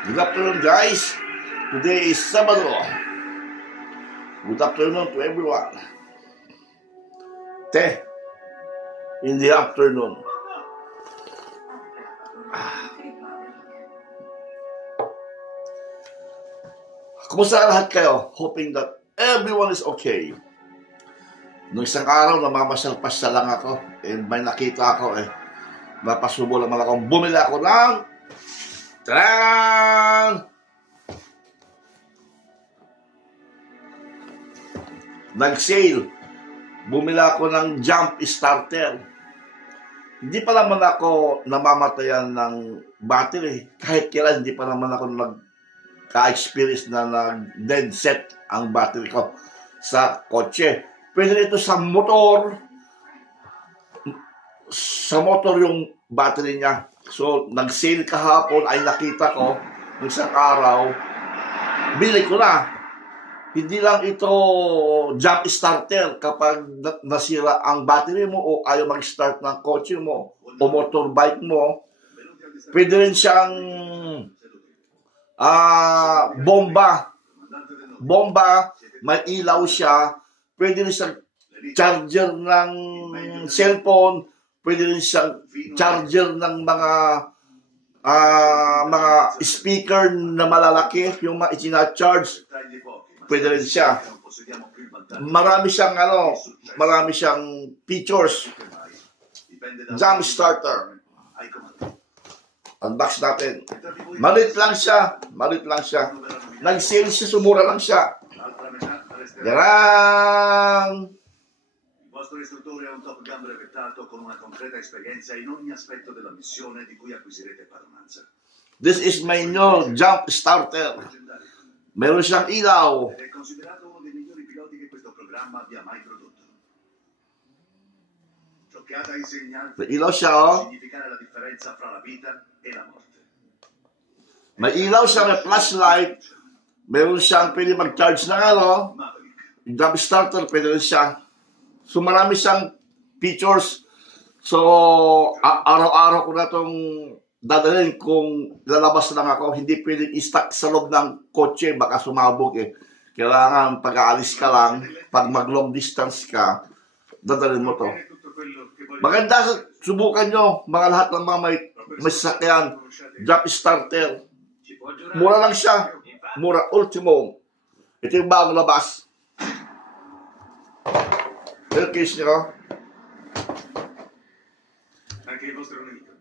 Good afternoon, guys. Today is Sabado. Good afternoon to everyone. In the afternoon. Kumusta lahat kayo? Hoping that everyone is okay. Noong isang araw, namamasyal-pasyal lang ako. And may nakita ako napasubo naman ako. Bumili ako ng nag-sale. Bumili ako ng jump starter. Hindi pa naman ako namamatayan ng battery. Kahit kailan, hindi pa naman ako nagka-experience na nag-dead set ang battery ko sa kotse. Pwede ito sa motor. Sa motor yung battery niya. So, nag-sale kahapon ay nakita ko ng isang araw. Bili ko na. Hindi lang ito jump starter kapag nasira ang battery mo o ayaw mag-start ng kotse mo o motorbike mo. Pwede rin siyang bomba. Bomba, may ilaw siya. Pwede rin siyang charger ng cellphone. Pwede rin siyang charger ng mga speaker na malalaki, yung mga itina-charge. Pwede rin siya. Marami siyang features. Jump starter. Unbox natin. Malit lang siya. Nag-sale siya, sumura lang siya. Yarang! Il vostro istruttore è un top gun brevettato con una concreta esperienza in ogni aspetto della missione di cui acquisirete padronanza. This is my new jump starter. Meron siyang ilaw. Ed è considerato uno dei migliori piloti che questo programma abbia mai prodotto. Ciò che ha da insegnarvi Ilaw siya, oh. significare la differenza fra la vita e la morte. May ilaw siya, may flashlight. Meron siyang pwede mag-charge ng Maverick. jump starter, pwede rin siya. So, marami siyang features. So, araw-araw ko na itong dadalhin kung lalabas lang ako. Hindi pwedeng i-stuck sa loob ng kotse, baka sumabog Kailangan pag-aalis ka lang, pag mag-long distance ka, dadalhin mo to. Maganda, subukan nyo, mga lahat ng mga may sasakyan, jump starter. Mura lang siya. Mura, ultimo. Ito yung bagong labas. Ito yung case nyo. Anche il vostro nemico.